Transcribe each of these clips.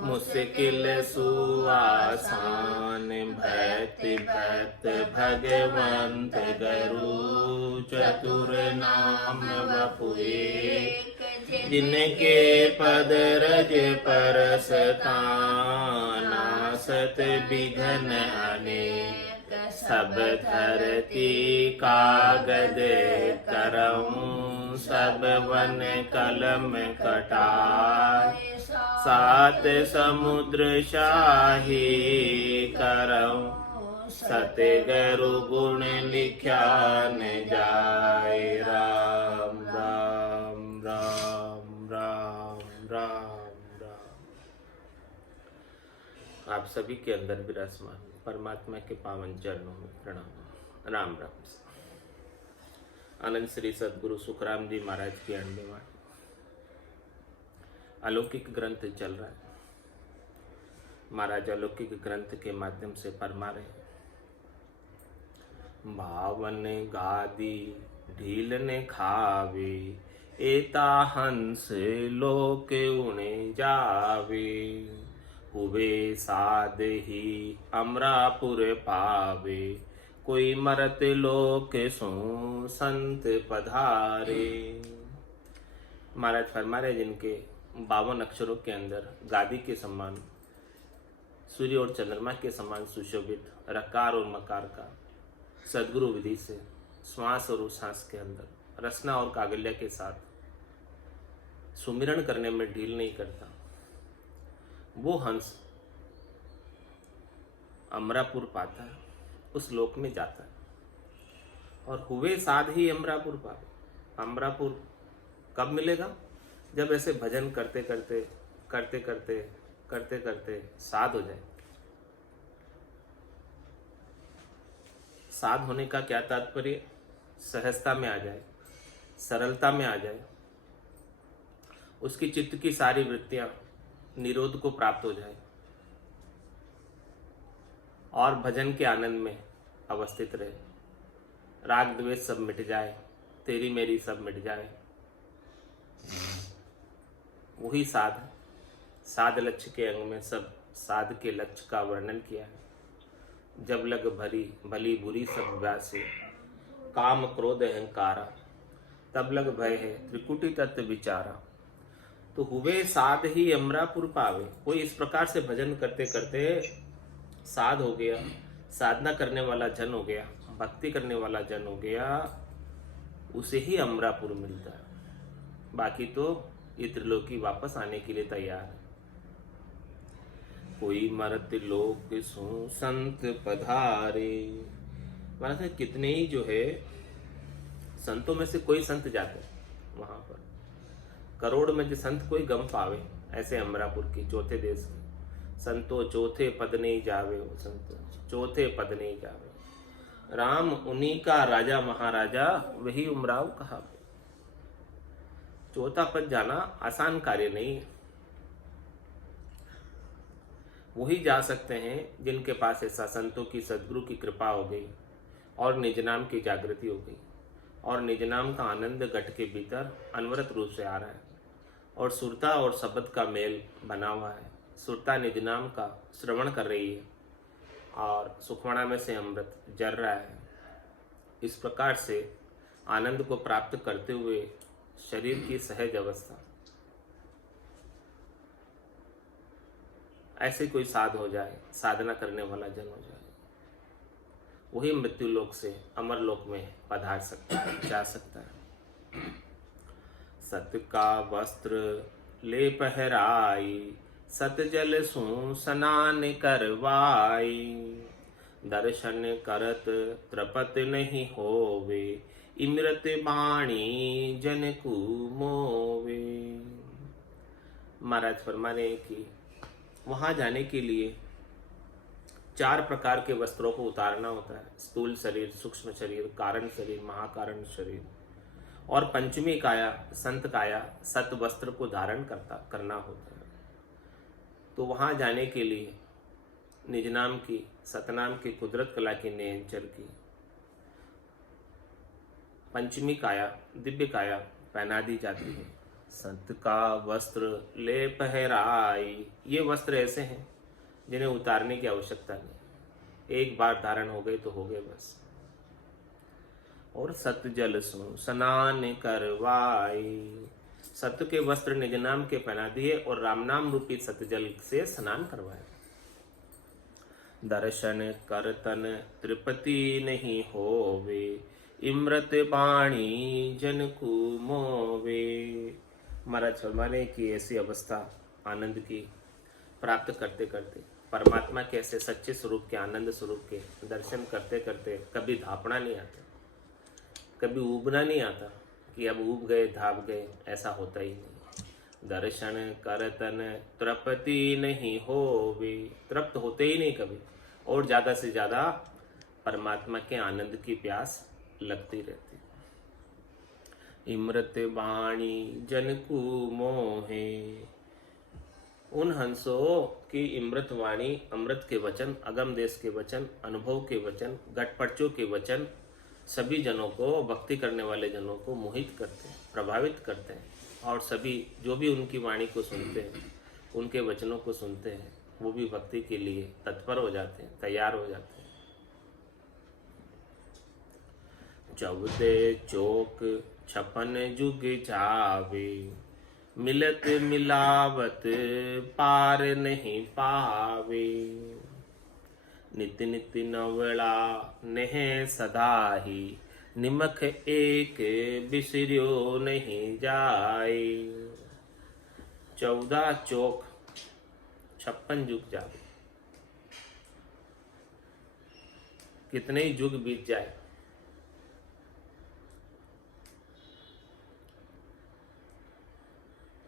मुश्किल सुआसान भैत भैत भगवंत गरु चतुर नाम वपुए जिनके पद रज परसता नासत विघ्न अनेक सब धरती कागद करऊं सब वन कलम कटाय सात समुद्र शाही करऊं सतगुरु गुण लिख्या न जाय। राम राम राम राम राम राम। आप सभी के अंदर विराजमान परमात्मा के पावन चरणों में प्रणाम। राम राम। आनंद श्री सद्गुरु सुखराम जी महाराज की 98वां अलौकिक ग्रंथ चल रहा है। महाराज अलौकिक ग्रंथ के माध्यम से फरमा रहे हैं, भावन गादी ढील ने खावे एता हंस लोक उणे जावे हुए साध ही अमरापुर पावे कोई मरत लोक सो संत पधारे। महाराज फरमा रहे जिनके 52 अक्षरों के अंदर गादी के समान सूर्य और चंद्रमा के समान सुशोभित रकार और मकार का सद्गुरु विधि से श्वास और उच्छ्वास के अंदर रचना और कागल्य के साथ सुमिरन करने में ढील नहीं करता, वो हंस अमरापुर पाता है, उस लोक में जाता है। और हुए साध ही अमरापुर पावे। अमरापुर कब मिलेगा? जब ऐसे भजन करते करते करते करते करते करते साध हो जाए। साध होने का क्या तात्पर्य? सहजता में आ जाए, सरलता में आ जाए, उसकी चित्त की सारी वृत्तियां निरोध को प्राप्त हो जाए और भजन के आनंद में अवस्थित रहे। राग द्वेष सब मिट जाए, तेरी मेरी सब मिट जाए, वही साध। साध लक्ष्य के अंग में सब साध के लक्ष्य का वर्णन किया है। जब लग भरी भली बुरी सब व्यासे काम क्रोध अहंकारा तब लग भय है त्रिकुटी तत्व विचारा। तो हुए साध ही अमरापुर पावे। कोई इस प्रकार से भजन करते करते साध हो गया, साधना करने वाला जन हो गया, भक्ति करने वाला जन हो गया, उसे ही अमरापुर मिलता है। बाकी तो ये त्रिलोकी वापस आने के लिए तैयार है। कोई मरत लोक सो संत पधारे। मतलब कितने ही जो है संतों में से कोई संत जाते वहां पर, करोड़ में जो संत कोई गम पावे, ऐसे अमरापुर की चौथे देश के संतो चौथे पद नहीं जावे। वो संतो चौथे पद नहीं जावे। राम उन्हीं का राजा महाराजा वही उमराव कहा। चौथा पद जाना आसान कार्य नहीं है। वही जा सकते हैं जिनके पास ऐसा संतों की सद्गुरु की कृपा हो गई और निज नाम की जागृति हो गई और निज नाम का आनंद घट के भीतर अनवरत रूप से आ रहा है और सुरता और शब्द का मेल बना हुआ है। सुरता निज नाम का श्रवण कर रही है और सुखवाणा में से अमृत जर रहा है। इस प्रकार से आनंद को प्राप्त करते हुए शरीर की सहज अवस्था, ऐसे कोई साध हो जाए, साधना करने वाला जन हो जाए, वही मृत्यु लोक से अमर लोक में पधार सकता है, जा सकता है। सत का वस्त्र ले पहराई सत जल सु स्नान करवाई दर्शन करत त्रपत नहीं होवे इमृत बाणी जन को मोवे। महाराज फरमाने की वहां जाने के लिए 4 प्रकार के वस्त्रों को उतारना होता है। स्थूल शरीर, सूक्ष्म शरीर, कारण शरीर, महाकारण शरीर और पंचमी काया, संत काया, सत वस्त्र को धारण करना होता है। तो वहां जाने के लिए निज नाम की, सतनाम की कुदरत कला की नेंचर की पंचमी काया, दिव्य काया पहना दी जाती है संत का वस्त्र ले पहराई। ये वस्त्र ऐसे हैं जिन्हें उतारने की आवश्यकता नहीं, एक बार धारण हो गए तो हो गए बस। और सत जल सु स्नान करवाई, सत्य के वस्त्र निज नाम के पहना दिए और राम नाम रूपी सतजल से स्नान करवाए। दर्शन करतन त्रिपति नहीं होवे, इमृत बाणी जन को मोवे। महाराज फरमाने की ऐसी अवस्था आनंद की प्राप्त करते करते, परमात्मा के ऐसे सच्चे स्वरूप के, आनंद स्वरूप के दर्शन करते करते कभी धापना नहीं आता, कभी ऊबना नहीं आता कि अब ऊब गए धाप गए, ऐसा होता ही नहीं। दर्शन करतन तृप्ति नहीं होवे, तृप्त होते ही नहीं कभी, और ज़्यादा से ज़्यादा परमात्मा के आनंद की प्यास लगती रहती। इमृत वाणी जन को मोहे, उन हंसों की इमृत वाणी, अमृत के वचन, अगम देश के वचन, अनुभव के वचन, गटपटचों के वचन सभी जनों को, भक्ति करने वाले जनों को मोहित करते हैं, प्रभावित करते हैं। और सभी जो भी उनकी वाणी को सुनते हैं, उनके वचनों को सुनते हैं, वो भी भक्ति के लिए तत्पर हो जाते हैं, तैयार हो जाते हैं। चौदे चौक 56 जुग जावे, मिलत मिलावत पार नहीं पावे। नित नित नवला नेह सदाही, निमख एक बिसरियो नहीं जाए। 14 चौक 56 जुग जावे, कितने ही जुग बीत जाए,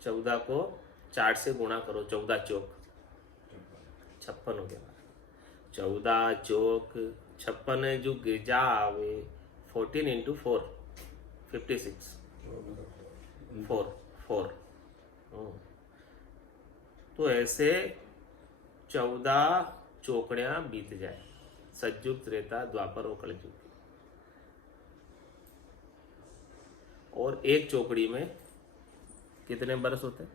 चौदह को 4 से गुणा करो, 14 चौक 56 हो गया। 14 चौक 56 जुग जावे, 14 इंटू 4 56, 4 तो ऐसे 14 चौकड़ियां बीत जाए, सतयुग त्रेता द्वापर और कलयुग। और एक चौकड़ी में कितने बरस होते हैं?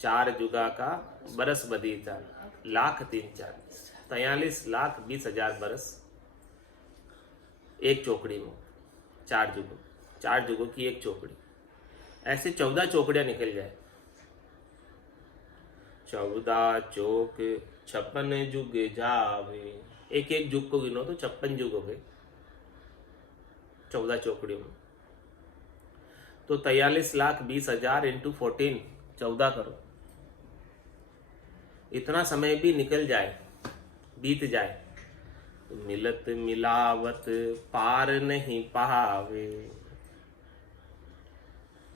4 जुगा का बरस बदीता, 1,03,4,43,20,000 बरस एक चौकड़ी में। 4 जुगों की एक चौकड़ी, ऐसे 14 चौकड़ियां निकल जाए। 14 चौक 56 जुग जावे, एक एक जुग को गिनो तो 56 जुग हो गए 14 चौकड़ियों में। तो 43,20,000 इंटू 14, 14 करो। इतना समय भी निकल जाए, बीत जाए, तो मिलत मिलावत पार नहीं पावे,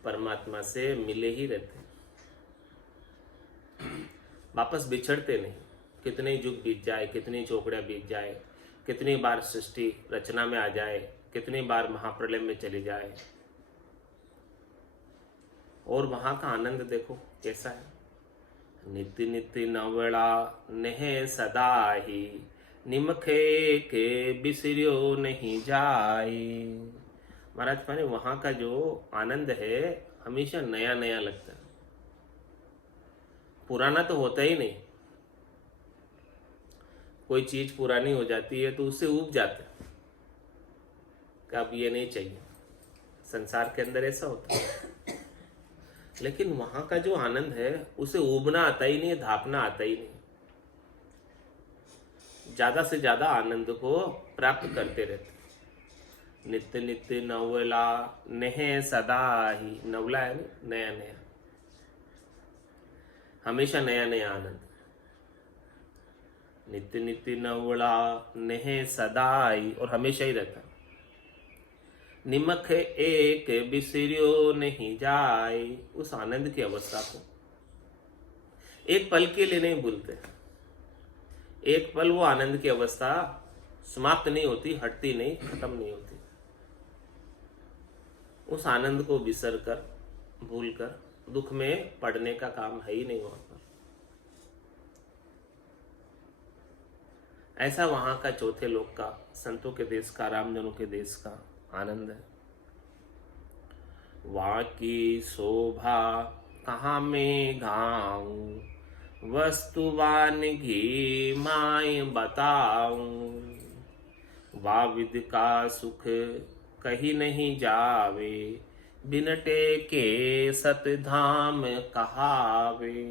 परमात्मा से मिले ही रहते, वापस बिछड़ते नहीं। कितने युग बीत जाए, कितनी चौकड़ियां बीत जाए, कितनी बार सृष्टि रचना में आ जाए, कितनी बार महाप्रलय में चली जाए, और वहां का आनंद देखो कैसा है। नित्य नित्य नवला नेह सदाही, निमखे के बिसरियो नहीं जाए। महाराज पाने वहां का जो आनंद है हमेशा नया नया लगता है, पुराना तो होता ही नहीं। कोई चीज पुरानी हो जाती है तो उससे ऊब जाते हैं कि अब ये नहीं चाहिए, संसार के अंदर ऐसा होता है। लेकिन वहां का जो आनंद है उसे ऊबना आता ही नहीं, धापना आता ही नहीं, ज्यादा से ज्यादा आनंद को प्राप्त करते रहते। नित्य नित्य नवला नेह सदा ही, नवला है नया नया, हमेशा नया नया आनंद। नित्य नित्य नवला नेह सदाई, और हमेशा ही रहता। निमख एक बिसरियो नहीं जाए, उस आनंद की अवस्था को एक पल के लिए नहीं भूलते। एक पल वो आनंद की अवस्था समाप्त नहीं होती, हटती नहीं, खत्म नहीं होती। उस आनंद को बिसर कर, भूल कर दुख में पड़ने का काम है ही नहीं वहां पर। ऐसा वहां का चौथे लोक का, संतों के देश का, रामजनों के देश का आनंद है। वहाँ की शोभा कहाँ मैं गाऊं, वस्तुवान घी माय बताऊं। वाविद का सुख कहीं नहीं जावे, बिन टेके सत धाम कहावे।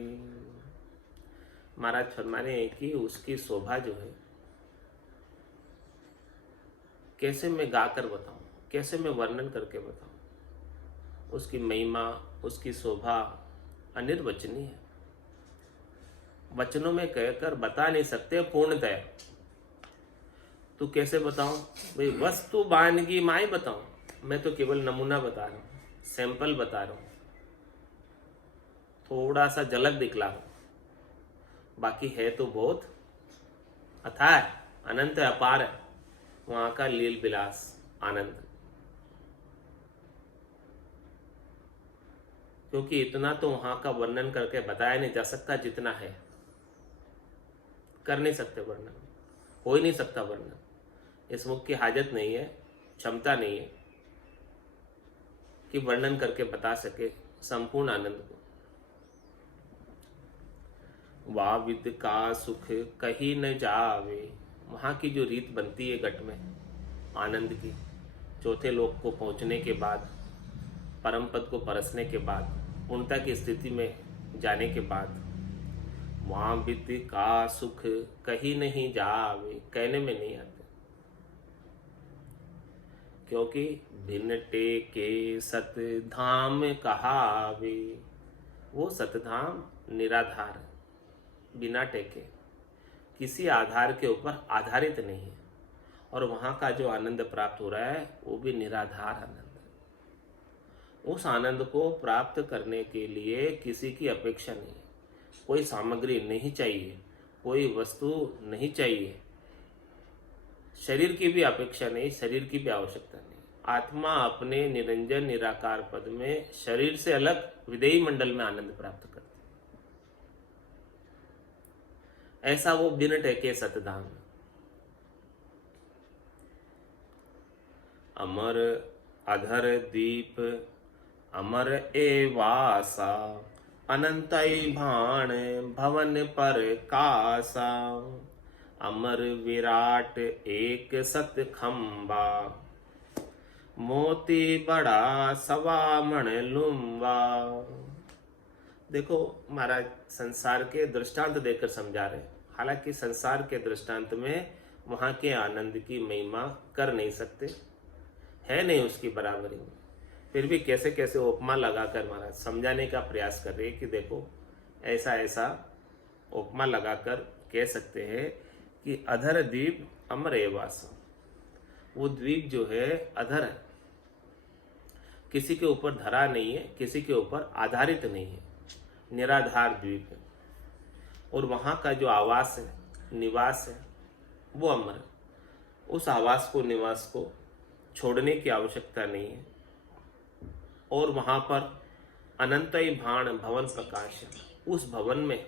महाराज फरमाने कि उसकी शोभा जो है कैसे मैं गाकर बताऊं, कैसे मैं वर्णन करके बताऊं। उसकी महिमा, उसकी शोभा अनिर्वचनीय है, वचनों में कहकर बता नहीं सकते पूर्णतया। तो कैसे बताऊं भाई, वस्तु बानगी माई बताऊं, मैं तो केवल नमूना बता रहा हूं, सैंपल बता रहा हूं, थोड़ा सा झलक दिखला हूं, बाकी है तो बहुत अथाह है, अनंत है, अपार है वहां का लील विलास आनंद। क्योंकि इतना तो वहां का वर्णन करके बताया नहीं जा सकता जितना है, कर नहीं सकते वर्णन, हो ही नहीं सकता वर्णन। इस मुख की हाजत नहीं है, क्षमता नहीं है कि वर्णन करके बता सके संपूर्ण आनंद को। वाविद का सुख कहीं न जावे, वहां की जो रीत बनती है घट में आनंद की, चौथे लोक को पहुंचने के बाद, परम पद को परसने के बाद, पूर्णता की स्थिति में जाने के बाद, वहां विद का सुख कहीं नहीं जावे, कहने में नहीं आते। क्योंकि भिन्न टेके सत धाम कहावे, वो सतधाम निराधार है, बिना टेके, किसी आधार के ऊपर आधारित नहीं है, और वहां का जो आनंद प्राप्त हो रहा है वो भी निराधार आनंद है। उस आनंद को प्राप्त करने के लिए किसी की अपेक्षा नहीं है, कोई सामग्री नहीं चाहिए, कोई वस्तु नहीं चाहिए, शरीर की भी अपेक्षा नहीं, शरीर की भी आवश्यकता नहीं। आत्मा अपने निरंजन निराकार पद में शरीर से अलग विदेही मंडल में आनंद प्राप्त करती, ऐसा वो बिन टेके सतधाम। अमर अधर दीप अमर एवासा, अनंतई भाण भवन पर कासा। अमर विराट एक सत खंबा, मोती बड़ा सवा मण लुम्बा। देखो महाराज संसार के दृष्टांत देकर समझा रहे, हालांकि संसार के दृष्टांत में वहां के आनंद की महिमा कर नहीं सकते, है नहीं उसकी बराबरी में, फिर भी कैसे कैसे उपमा लगाकर महाराज समझाने का प्रयास कर रहे हैं कि देखो ऐसा ऐसा उपमा लगाकर कह सकते हैं कि अधर द्वीप अमर एवास, वो द्वीप जो है अधर है, किसी के ऊपर धरा नहीं है, किसी के ऊपर आधारित नहीं है, निराधार द्वीप है। और वहाँ का जो आवास है, निवास है, वो अमर है। उस आवास को, निवास को छोड़ने की आवश्यकता नहीं है। और वहाँ पर अनंतई भाण भवन प्रकाश है, उस भवन में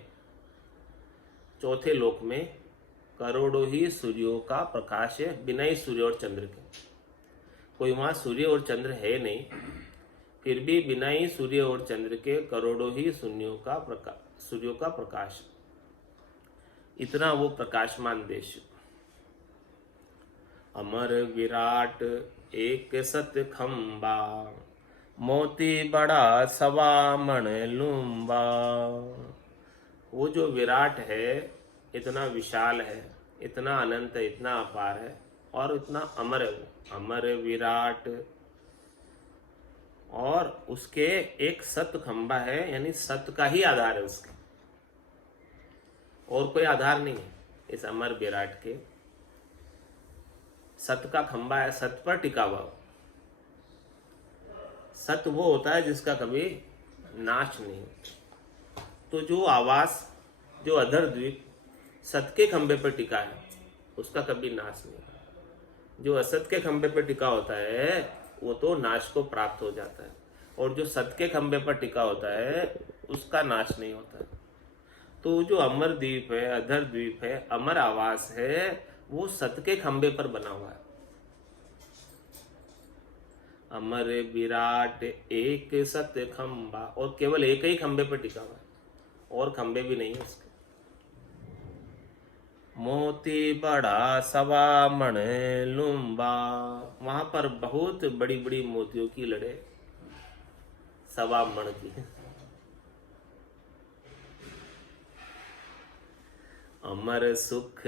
चौथे लोक में करोड़ों ही सूर्यों का प्रकाश है, बिना ही सूर्य और चंद्र के। कोई वहाँ सूर्य और चंद्र है नहीं, फिर भी बिना ही सूर्य और चंद्र के करोड़ों ही सूर्यों का प्रकाश, इतना वो प्रकाशमान देश। अमर विराट एक सत खंबा, मोती बड़ा सवा मण लुम्बा। वो जो विराट है इतना विशाल है, इतना अनंत है, इतना अपार है, और इतना अमर है वो, अमर विराट। और उसके एक सत खंबा है, यानी सत का ही आधार है उसके, और कोई आधार नहीं है इस अमर विराट के। सत का खंबा है, सत पर टिका हुआ। सत वो होता है जिसका कभी नाश नहीं होता। तो जो आवास, जो अधर द्वीप सत के खंबे पर टिका है, उसका कभी नाश नहीं होता। जो असत के खंबे पर टिका होता है वो तो नाश को प्राप्त हो जाता है, और जो सत के खंबे पर टिका होता है उसका नाश नहीं होता है। तो जो अमर द्वीप है, अधर द्वीप है, अमर आवास है, वो सत के खंबे पर बना हुआ है। अमर विराट एक सत खंबा, और केवल एक ही खंबे पर टिका हुआ है और खंबे भी नहीं है उसके। मोती बड़ा सवा मण लुम्बा, वहां पर बहुत बड़ी बड़ी मोतियों की लड़े, सवा मण की। अमर सुख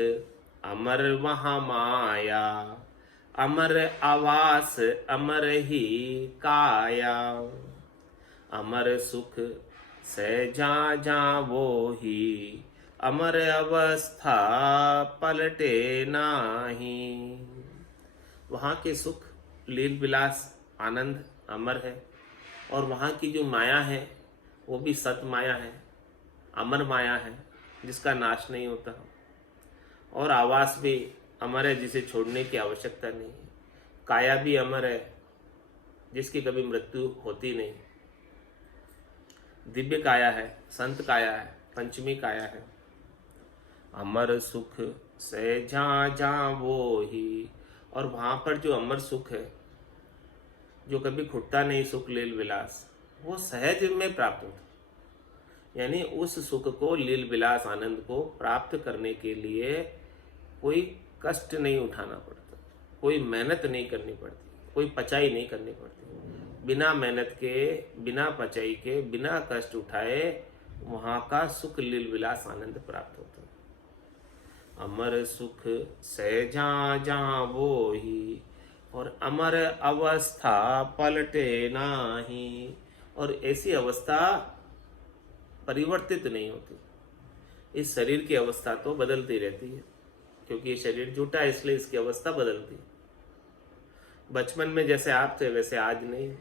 अमर वहाँ माया, अमर आवास अमर ही काया, अमर सुख सहजा जा वो ही, अमर अवस्था पलटे नाही। वहाँ के सुख लील विलास आनंद अमर है, और वहाँ की जो माया है वो भी सत माया है, अमर माया है जिसका नाश नहीं होता, और आवास भी अमर है जिसे छोड़ने की आवश्यकता नहीं है, काया भी अमर है जिसकी कभी मृत्यु होती नहीं, दिव्य काया है, संत काया है, पंचमी काया है। अमर सुख सहजा जा वो ही, और वहां पर जो अमर सुख है, जो कभी खुटता नहीं सुख लील विलास, वो सहज में प्राप्त होता, यानी उस सुख को, लील विलास आनंद को प्राप्त करने के लिए कोई कष्ट नहीं उठाना पड़ता, कोई मेहनत नहीं करनी पड़ती, कोई पचाई नहीं करनी पड़ती। बिना मेहनत के, बिना पचाई के, बिना कष्ट उठाए वहाँ का सुख लील विलास आनंद प्राप्त होता है। अमर सुख सहजा जा वो ही, और अमर अवस्था पलटे नाही, और ऐसी अवस्था परिवर्तित नहीं होती। इस शरीर की अवस्था तो बदलती रहती है, क्योंकि ये शरीर झूठा है, इसलिए इसकी अवस्था बदलती है। बचपन में जैसे आप थे वैसे आज नहीं,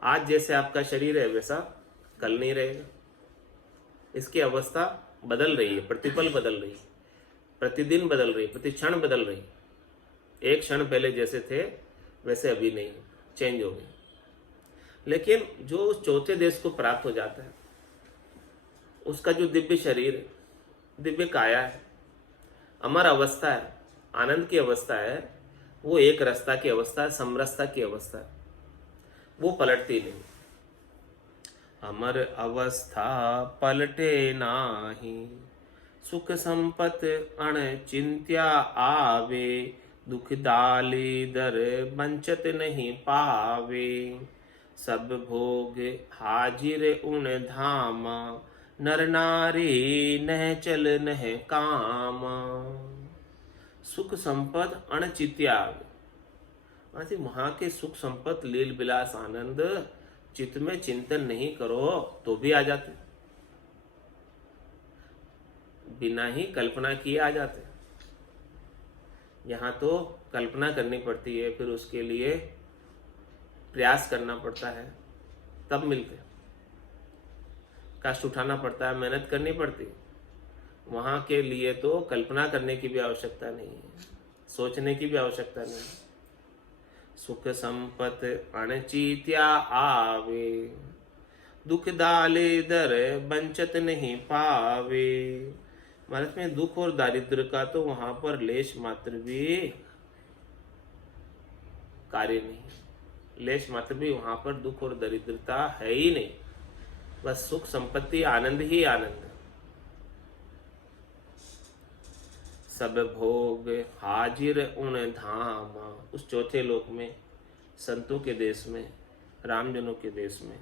आज जैसे आपका शरीर है वैसा कल नहीं रहेगा। इसकी अवस्था बदल रही है, प्रतिपल बदल रही है, प्रतिदिन बदल रही है, प्रति क्षण बदल रही है। एक क्षण पहले जैसे थे वैसे अभी नहीं, चेंज हो गए। लेकिन जो उस चौथे देश को प्राप्त हो जाता है, उसका जो दिव्य शरीर है, दिव्य काया है, अमर अवस्था है, आनंद की अवस्था है, वो एक रसता की अवस्था है, समरसता की अवस्था है, वो पलटती नहीं। अमर अवस्था पलटे नाही, सुख संपत अण चिंत्या आवे, दुख दाली दर बंचत नहीं पावे, सब भोग हाजिर उन धामा, नर नारी नह चल नह काम। सुख संपद अणचित्या, वहां के सुख संपद लील विलास आनंद चित्त में चिंतन नहीं करो तो भी आ जाते, बिना ही कल्पना किए आ जाते। यहाँ तो कल्पना करनी पड़ती है, फिर उसके लिए प्रयास करना पड़ता है, तब मिलते, कष्ट उठाना पड़ता है, मेहनत करनी पड़ती है। वहाँ के लिए तो कल्पना करने की भी आवश्यकता नहीं है, सोचने की भी आवश्यकता नहीं है। सुख संपत अणचित्या आवे, दुख दाले दर बंचत नहीं पावे। भारत में दुख और दारिद्र का तो वहां पर लेश मात्र भी कार्य नहीं, लेश मात्र भी वहां पर दुख और दरिद्रता है ही नहीं, बस सुख संपत्ति आनंद ही आनंद। सब भोग हाजिर उन धाम, उस चौथे लोक में, संतों के देश में, रामजनों के देश में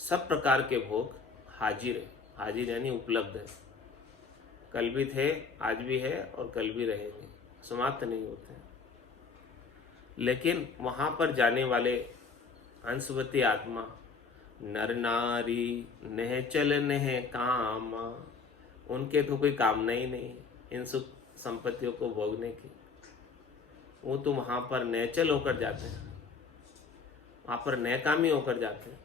सब प्रकार के भोग हाजिर है। हाजिर यानी उपलब्ध है, कल भी थे, आज भी है और कल भी रहेंगे, समाप्त नहीं होते। लेकिन वहां पर जाने वाले हंसवती आत्मा, नर नारी नह चल नह काम, उनके तो कोई कामना ही नहीं इन सुख संपत्तियों को भोगने की। वो तो वहां पर नैचल होकर जाते हैं, वहां पर नैकामी होकर जाते हैं,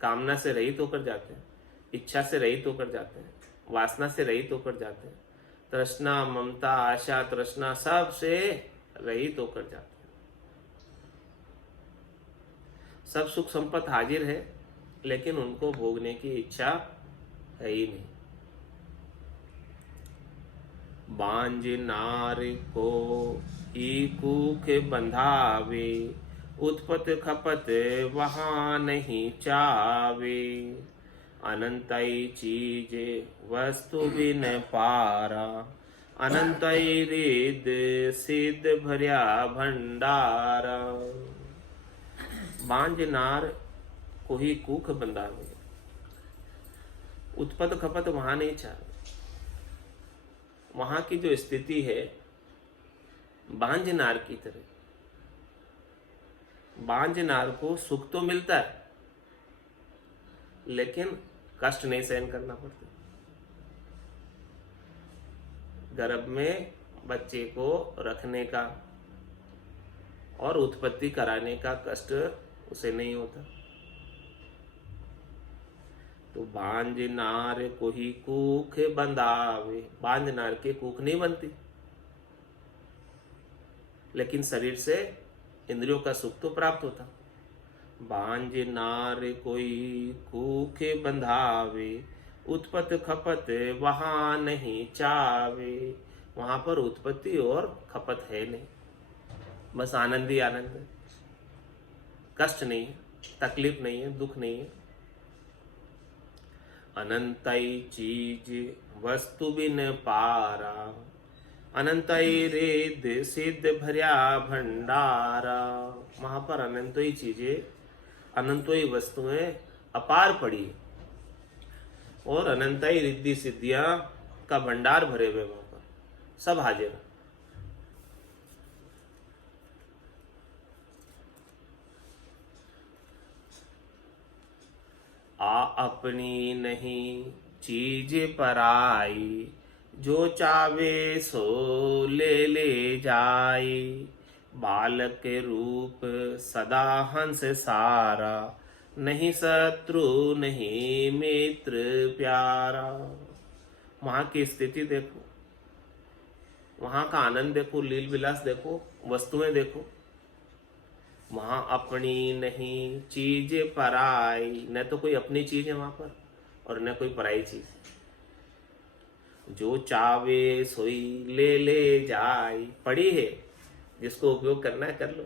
कामना से रहित होकर जाते हैं, इच्छा से रहित होकर जाते हैं, वासना से रहित होकर जाते हैं, तृष्णा ममता आशा तृष्णा सब से रहित होकर जाते हैं। सब सुख संपत्ति हाजिर है, लेकिन उनको भोगने की इच्छा है ही नहीं। बांझ नार को ही कूख बंधावे, उत्पत खपत वहाँ नहीं चावे। अनंतई चीज वस्तु बिन पारा, अनंतई रिद सिद्ध भर्या भंडारा। बांझ नार कोई कूख बंधावे, उत्पत खपत वहां नहीं चाहे। वहां की जो स्थिति है बांझ नार की तरह, बांझ नार को सुख तो मिलता है लेकिन कष्ट नहीं सहन करना पड़ता। गर्भ में बच्चे को रखने का और उत्पत्ति कराने का कष्ट उसे नहीं होता। तो बांझ नार कोई कूख बंधावे, बांझ नार के कूख नहीं बनती, लेकिन शरीर से इंद्रियों का सुख तो प्राप्त होता। बांझ नार कोई कूख बंधावे, उत्पत खपत वहां नहीं चावे। वहां पर उत्पत्ति और खपत है नहीं, बस आनंद ही आनंद है। कष्ट नहीं है, तकलीफ नहीं है, दुख नहीं है। अनंतई चीज वस्तु बिन पारा, अनंतई रिद सिद्ध भर्या भंडारा। वहां पर अनंतोई चीजें, अनंतोई वस्तुएं अपार पड़ी और अनंतई रिद्धि सिद्धियां का भंडार भरे हुए वहां पर सब हाजिर। आ अपनी नहीं चीज पराई, जो चावे सो ले ले जाए। बालक के रूप सदा हंस सारा, नहीं शत्रु नहीं मित्र प्यारा। वहां की स्थिति देखो, वहां का आनंद देखो, लील विलास देखो, वस्तुएं देखो। वहां अपनी नहीं चीज पराई, न तो कोई अपनी चीज है वहां पर और न कोई पराई चीज। जो चावे सोई ले ले जाए, पड़ी है, जिसको उपयोग करना है कर लो।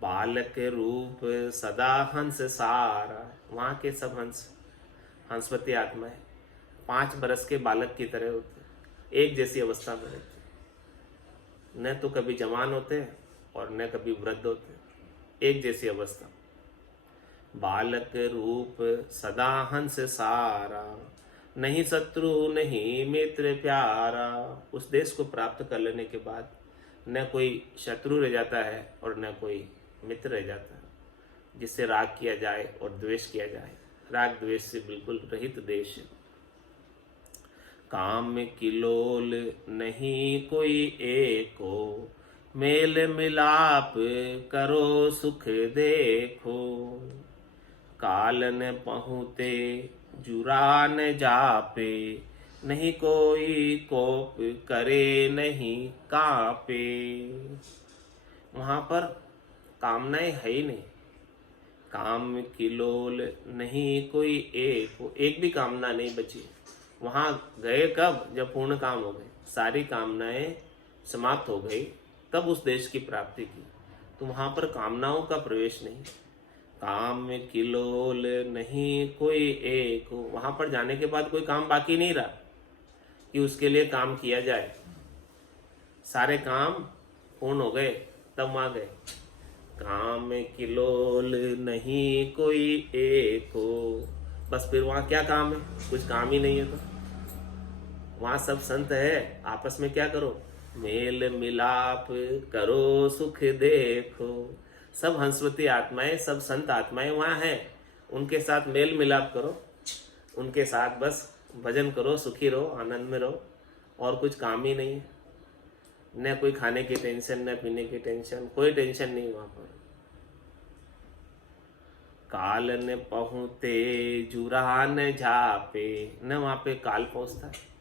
बालक रूप सदा हंस सारा, वहां के सब हंस, हंसपति आत्मा है, 5 बरस के बालक की तरह होते, एक जैसी अवस्था में रहते, न तो कभी जवान होते और न कभी वृद्ध होते, एक जैसी अवस्था। बालक रूप सदा हंस सारा, नहीं शत्रु नहीं मित्र प्यारा। उस देश को प्राप्त कर लेने के बाद न कोई शत्रु रह जाता है और न कोई मित्र रह जाता है जिससे राग किया जाए और द्वेष किया जाए। राग द्वेष से बिल्कुल रहित देश। काम किलोल नहीं कोई एको, मेल मिलाप करो सुख देखो। कालन पहुँते जुरान जापे, नहीं कोई कोप करे नहीं कापे। वहां पर कामनाएं है ही नहीं। काम किलोल नहीं कोई एक भी कामना नहीं बची। वहां गए कब? जब पूर्ण काम हो गए, सारी कामनाएं समाप्त हो गई, तब उस देश की प्राप्ति की। तो वहां पर कामनाओं का प्रवेश नहीं। काम किलोल नहीं कोई एक, वहां पर जाने के बाद कोई काम बाकी नहीं रहा कि उसके लिए काम किया जाए। सारे काम पूर्ण हो गए, तब वहां गए। काम किलोल नहीं कोई एक हो, बस फिर वहां क्या काम है? कुछ काम ही नहीं है। तो वहां सब संत है, आपस में क्या करो? मेल मिलाप करो सुख देखो। सब हंसवती आत्माएं, सब संत आत्माएं वहां हैं, उनके साथ मेल मिलाप करो, उनके साथ बस भजन करो, सुखी रहो, आनंद में रहो, और कुछ काम ही नहीं है। न कोई खाने की टेंशन, न पीने की टेंशन, कोई टेंशन नहीं वहां पर। काल न पहुँते जुरान झापे, न वहां पे काल पहुंचता है।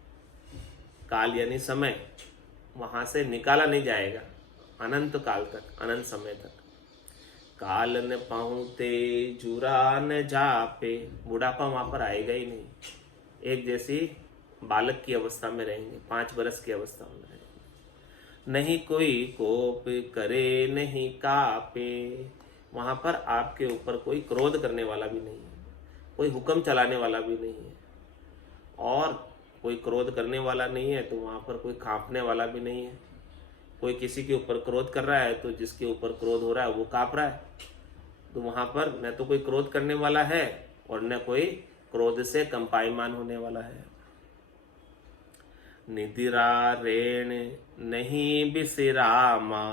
काल यानी समय, वहां से निकाला नहीं जाएगा अनंत काल तक, अनंत समय तक। काल न पहुँते जुरान झापे, बुढ़ापा वहां पर आएगा ही नहीं। एक जैसी बालक की अवस्था में रहेंगे, 5 बरस की अवस्था में रहेंगे। नहीं कोई कोप करे नहीं कापे। वहां पर आपके ऊपर कोई क्रोध करने वाला भी नहीं है, कोई हुक्म चलाने वाला भी नहीं है, और कोई क्रोध करने वाला नहीं है तो वहां पर कोई कांपने वाला भी नहीं है। कोई किसी के ऊपर क्रोध कर रहा है तो जिसके ऊपर क्रोध हो रहा है वो कांप रहा है। तो वहां पर न तो कोई क्रोध करने वाला है और न कोई क्रोध से कंपायमान होने वाला है। निद्रा रेण नहीं बिसरामा,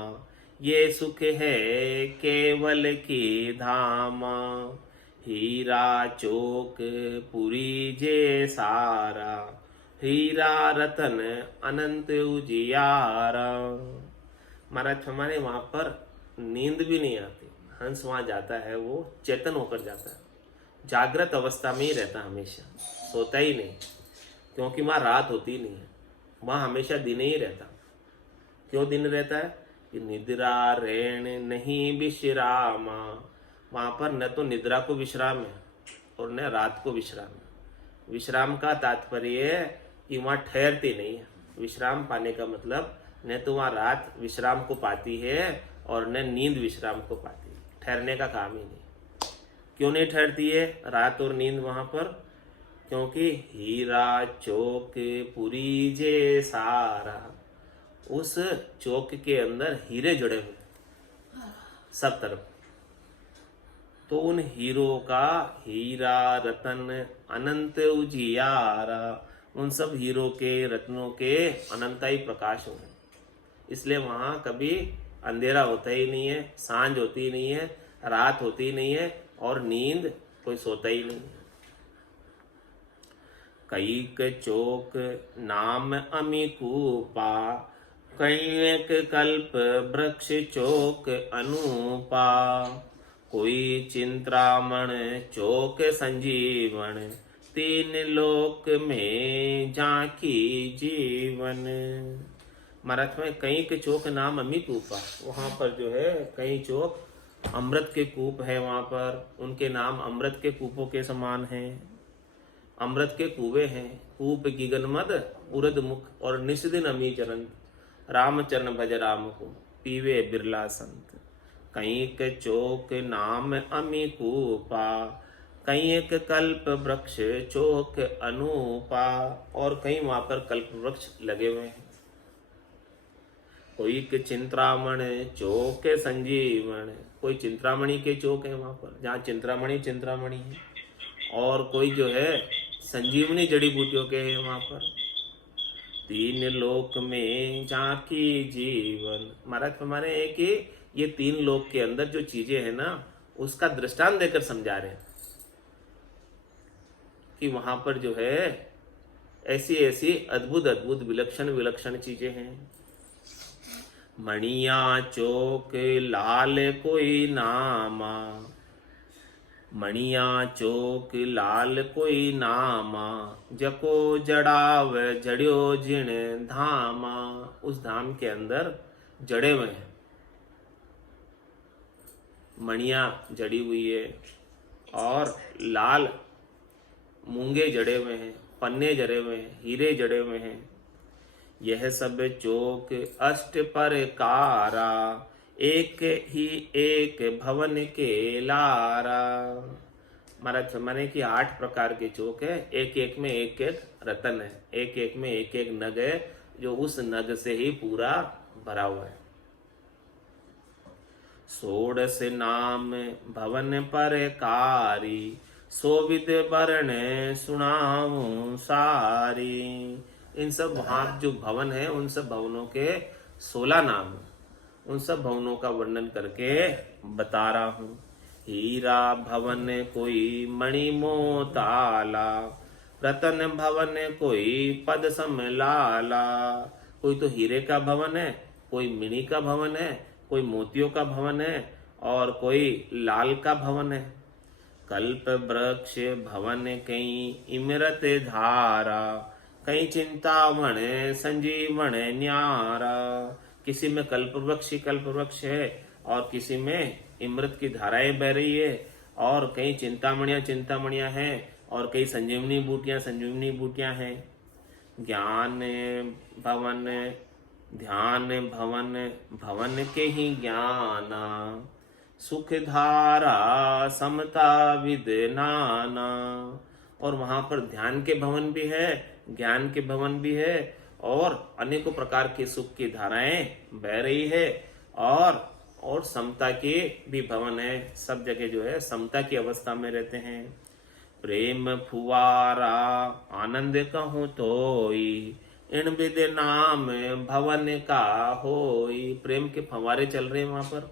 ये सुख है केवल की धामा। हीरा चोक पुरी जे सारा, हीरा रतन अनंत उजियारा। महाराज हमारे वहां पर नींद भी नहीं आती। हंस वहां जाता है वो चेतन होकर जाता है, जागृत अवस्था में ही रहता हमेशा, सोता ही नहीं, क्योंकि वहां रात होती नहीं है, वहां हमेशा दिन ही रहता। क्यों दिन रहता है कि निद्रा रेण नहीं विश्रामा। वहां पर न तो निद्रा को विश्राम है और न रात को विश्राम है। विश्राम का तात्पर्य है कि वहां ठहरती नहीं है। विश्राम पाने का मतलब न तो वहां रात विश्राम को पाती है और न नींद विश्राम को पाती है। ठहरने का काम ही नहीं। क्यों नहीं ठहरती है रात और नींद वहां पर? क्योंकि हीरा चौक पुरी जे सारा, उस चौक के अंदर हीरे जुड़े हुए सब तरफ। तो उन हीरो का हीरा रतन अनंत उजियारा, उन सब हीरो के रत्नों के अनंताई प्रकाश हो, इसलिए वहां कभी अंधेरा होता ही नहीं है, सांझ होती ही नहीं है, रात होती ही नहीं है और नींद कोई सोता ही नहीं है। कईक चोक नाम अमिकूपा, कईक कल्प वृक्ष चोक अनूपा। कोई चिंतामण चोक संजीवन, तीन लोक में झांकी जीवन। महाराज में कई के चौक नाम अमी कूपा, वहां पर जो है कई चौक अमृत के कूप है, वहां पर उनके नाम अमृत के कूपों के समान हैं। अमृत के कुएं हैं, कूप गिगनमद उरद मुख, और निस्दिन अमी चरण, रामचरण भज राम को पीवे बिरला संत। कई के चौक नाम अमी कूपा, कई एक कल्प वृक्ष चौक अनूपा, और कई वहां पर कल्प वृक्ष लगे हुए हैं। कोई के चिंतामण चौक संजीवन, कोई चिंतामणि के चौक है वहां पर, जहाँ चिंतामणि है, और कोई जो है संजीवनी जड़ी बूटियों के हैं वहां पर। तीन लोक में झांकी जीवन। महाराज हमारे है कि ये तीन लोक के अंदर जो चीजें हैं ना, उसका दृष्टांत देकर समझा रहे हैं कि वहां पर जो है ऐसी ऐसी अद्भुत अद्भुत विलक्षण विलक्षण चीजें हैं। मणिया चौक लाल कोई नामा, मणिया चौक लाल कोई नामा। जको जड़ाव जड़ियो जिण धामा, उस धाम के अंदर जड़े हुए हैं, मणिया जड़ी हुई है, और लाल मूंगे जड़े हुए हैं, पन्ने जड़े हुए हैं, हीरे जड़े हुए हैं। यह सब चौक अष्ट प्रकारा, एक ही एक भवन के लारा। महाराज माने कि 8 प्रकार के चौक है, एक एक में एक एक रतन है, एक एक में एक एक नग है, जो उस नग से ही पूरा भरा हुआ है। षोडश नाम भवन परकारी, सोविद वर्ण सुनाऊं सारी। इन सब वहां जो भवन है, उन सब भवनों के 16 नाम, उन सब भवनों का वर्णन करके बता रहा हूं। हीरा भवन कोई मणि मोताला, रतन भवन कोई पद समलाला। कोई तो हीरे का भवन है, कोई मणि का भवन है, कोई मोतियों का भवन है, और कोई लाल का भवन है। कल्प वृक्ष भवन कई इमरत धारा, कई चिंतामण संजीवण न्यारा। किसी में कल्प वृक्ष है, और किसी में इमृत की धाराएं बह रही है, और कई चिंतामणियां हैं, और कई संजीवनी बूटियां हैं। ज्ञान भवन ध्यान भवन भवन के ही ज्ञाना, सुख धारा समता विद नाना। और वहां पर ध्यान के भवन भी है, ज्ञान के भवन भी है, और अनेकों प्रकार की सुख की धाराएं बह रही है, और समता के भी भवन है। सब जगह जो है समता की अवस्था में रहते हैं। प्रेम फुवारा आनंद कहूँ तोई, इन विद नाम भवन का होई। प्रेम के फव्वारे चल रहे हैं वहां पर,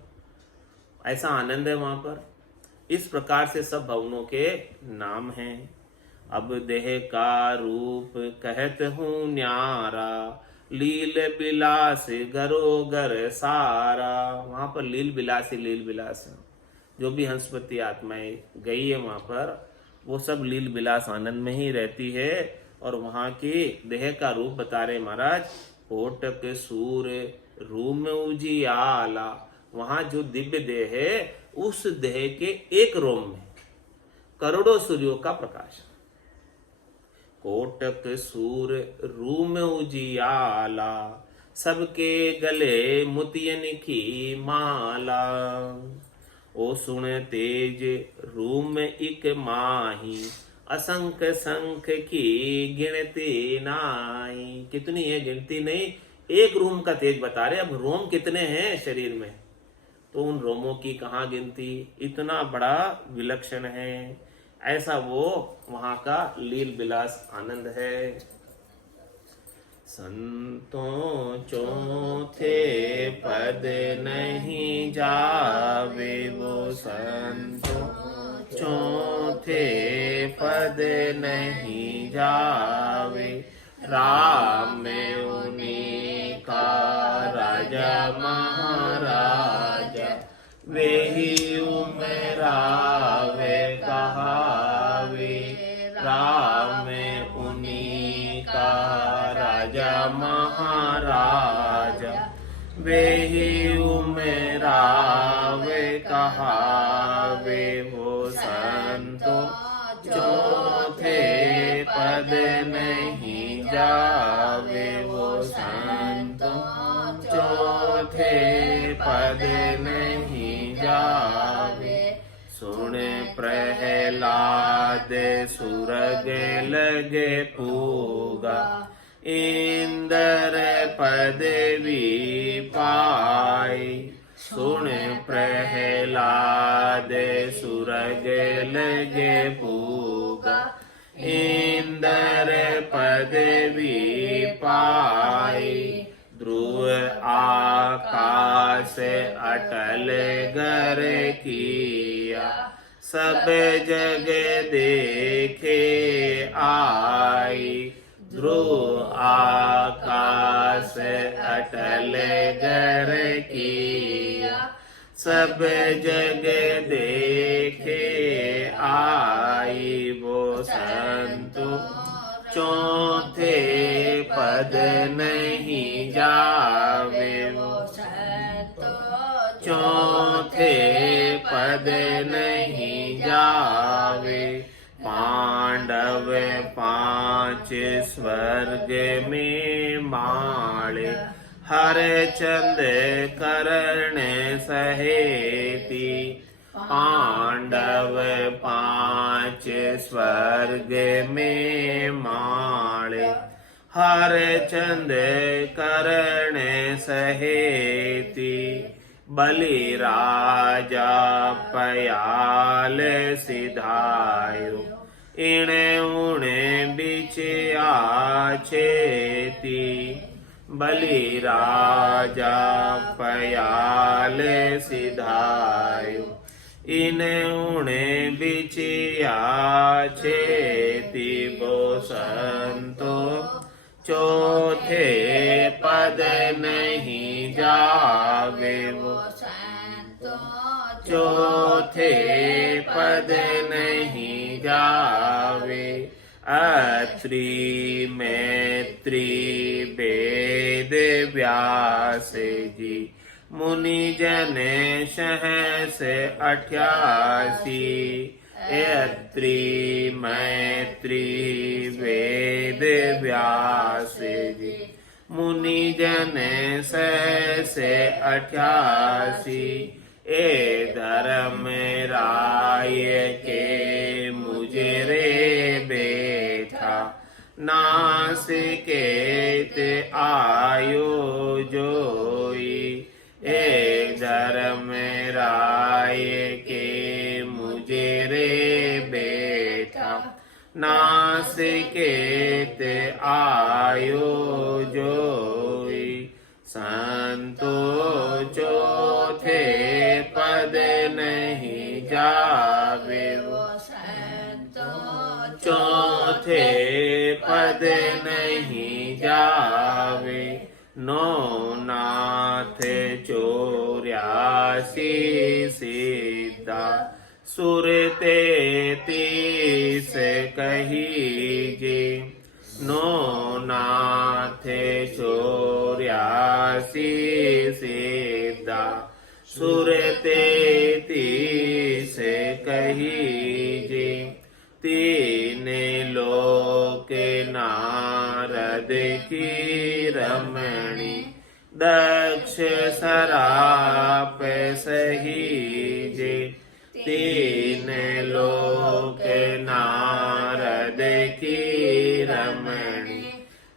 ऐसा आनंद है वहां पर। इस प्रकार से सब भवनों के नाम हैं। अब देह का रूप कहत हूँ न्यारा, लील बिलास घरो घर सारा। वहां पर लील बिलास जो भी हंसपति आत्माएं गई है वहां पर, वो सब लील बिलास आनंद में ही रहती है। और वहां की देह का रूप बता रहे महाराज, कोटक सूर्य रूम उजियाला। वहां जो दिव्य देह है, उस देह के एक रोम में करोड़ों सूर्यों का प्रकाश। कोटक सूर्य रूम उजियाला, सबके गले मोतियन की माला। ओ सुन तेज रूम इक माही, असंख्य संख की गिनती नाई। कितनी है गिनती नहीं, एक रोम का तेज बता रहे। अब रोम कितने हैं शरीर में, तो उन रोमों की कहाँ गिनती, इतना बड़ा विलक्षण है। ऐसा वो वहां का लील बिलास आनंद है। संतों चौथे पद नहीं जावे, वो संतों चौथे पद नहीं जावे। राम में उन्हीं का राजा महाराजा, वे ही उमरावे कहावे। राम में उन्हीं का राजा महाराजा, वे ही उमरावे कहावे। वो संतों चौथे पद नहीं जावे, वो संतों चौथे पद नहीं जावे। सुन प्रहलाद सुरग लगे पूगा, इंद्र पदवी पाई। सुन प्रहलाद सुरग लगे पूगा, इंद्र पदवी पाई। ध्रुव आकाश अटल गर किया, सब जग देखे आई। ध्रुव आकाश अटल गर किया, सब जग देखे आई। वो संतों चौथे पद नहीं जावे, वो संतों चौथे पद नहीं जावे। पांडव पांच स्वर्ग में माले, हर चंद करण सहेती। पांडव पांच स्वर्ग में माले, हर चंद करण सहेती। बलि राजा पयाल सिधायो, इणे उणे बिच आछेती। बलि राजा पयाल सिधायो, इने उणे बिच आछेती। वो संतों चौथे पद नहीं जावे, वो संतों चौथे पद नहीं जावे। अत्रि मैत्री वेद व्यास जी, मुनि जन सहस 88। अत्रि मैत्री वेद व्यास जी, मुनि जन से 88 ए धर्म राय के मुझे रे बेठा नासिकेत आयो जोई ए धर्म राय के मुझे रे बेठा नासिकेत आयो जोई संतो चौथे पद नहीं जावे वो चौथे पद नहीं जावे नो नाथ 84 सीधा सुर 33 कहीजे नो नाथ 84 सीधा सुर 33 कहीजे तीन लोक नारद की रमणी दक्ष सराप सहीजे तीन लोक नारद की रमणी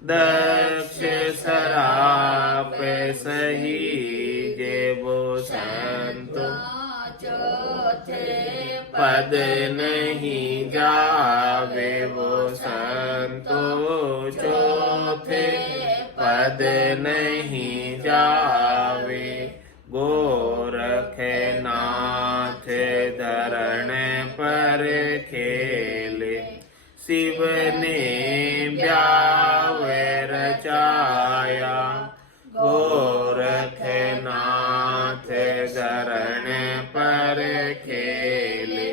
दक्ष सराप सहीजे वो संतो पद नहीं जावे वो संतो चौथे पद नहीं जावे गोरखनाथ धरण पर खेले शिव ने ब्याव रचाया गोरखनाथ धरण पर खेले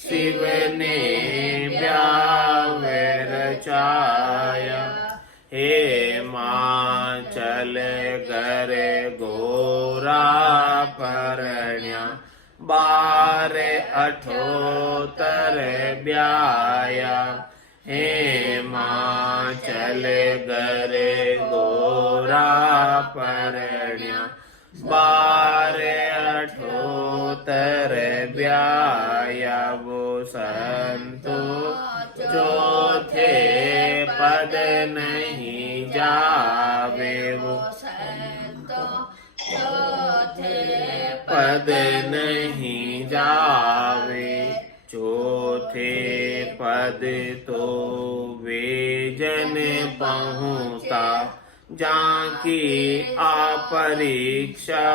शिव ने ब्याव रचाया हे माँ चल गर गोरा परण्या 12 ब्याया हे माँ चल गर गोरा परण्या 12 ब्याया वो संतो चौथे पद नहीं जावे वो पद नहीं जावे चौथे पद तो वे जन पहुँचा जाकी अपरीक्षा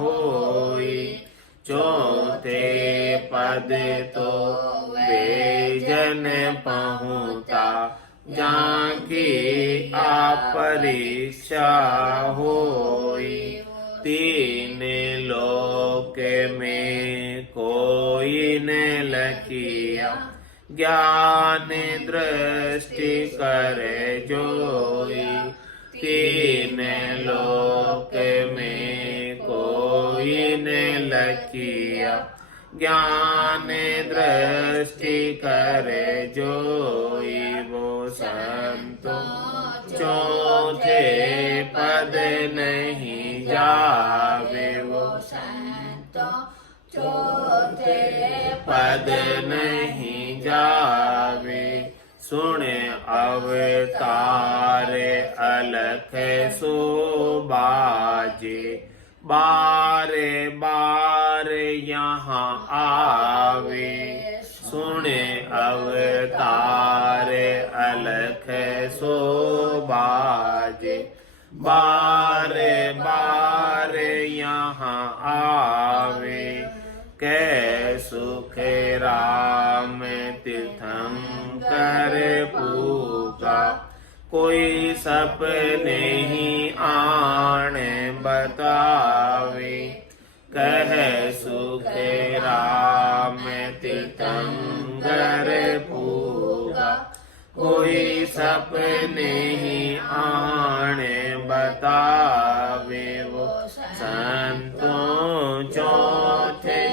होई चौथे पद तो वे जन पहुँचा जाकी अपरीक्षा होई तीन लोक में कोई न लकिया ज्ञान दृष्टि करे जोई तीन लोक में कोई न लकिया ज्ञान दृष्टि करे जोई वो संतो चौथे पद नहीं जावे वो संतो चौथे पद नहीं जावे सुने अवतार अलख सो बाजे बारे बार यहाँ आवे सुने अवतार अलख सो बाजे बारे बारे यहाँ आवे कै सुख राम तीर्थम कर पूका कोई सपने ही आण बतावे कह सुख राम तीर्थंकर पूगा कोई सपने ही आण बतावे वो संतों चौथे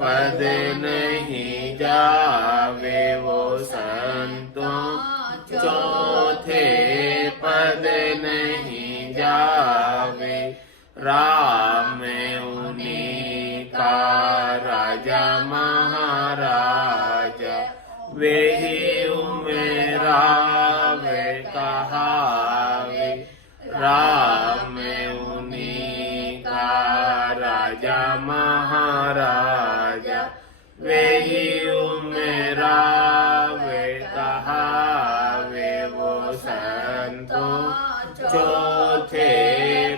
पद नहीं जावे वो संत संतों चौथे पद नहीं जावे। राम उन्हीं का राजा महाराज, वे ही उमेरा वे कहावे। राम उन्हीं का राजा महाराज, वे ही उमेरा वे कहावे। वो संतों चौथे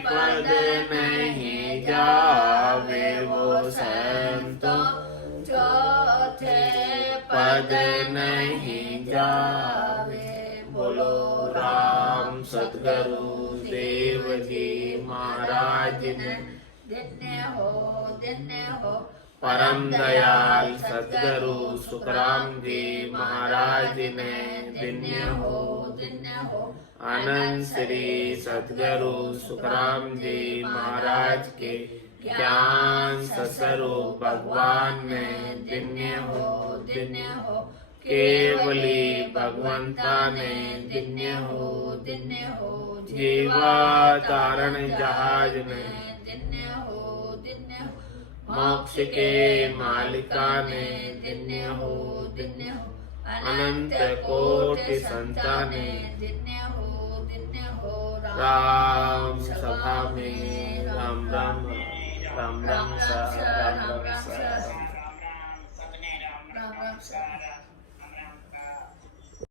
पद नहीं जावे। वो संतों चौथे पद नहीं जावे। बोलो राम सद्गुरु देव जी महाराज ने धन्य हो परम दयाल सद्गुरु सुखराम जी महाराज ने धन्य हो आनंद श्री सद्गुरु सुखराम जी महाराज के ज्ञान स्वरूप भगवान ने धन्य हो केवली भगवंता ने धन्य हो जीवा तारण जहाज ने धन्य हो मोक्ष के मालिका ने धन्य हो अनंत कोटि संता ने धन्य हो राम सभा में राम राम सा राम राम सा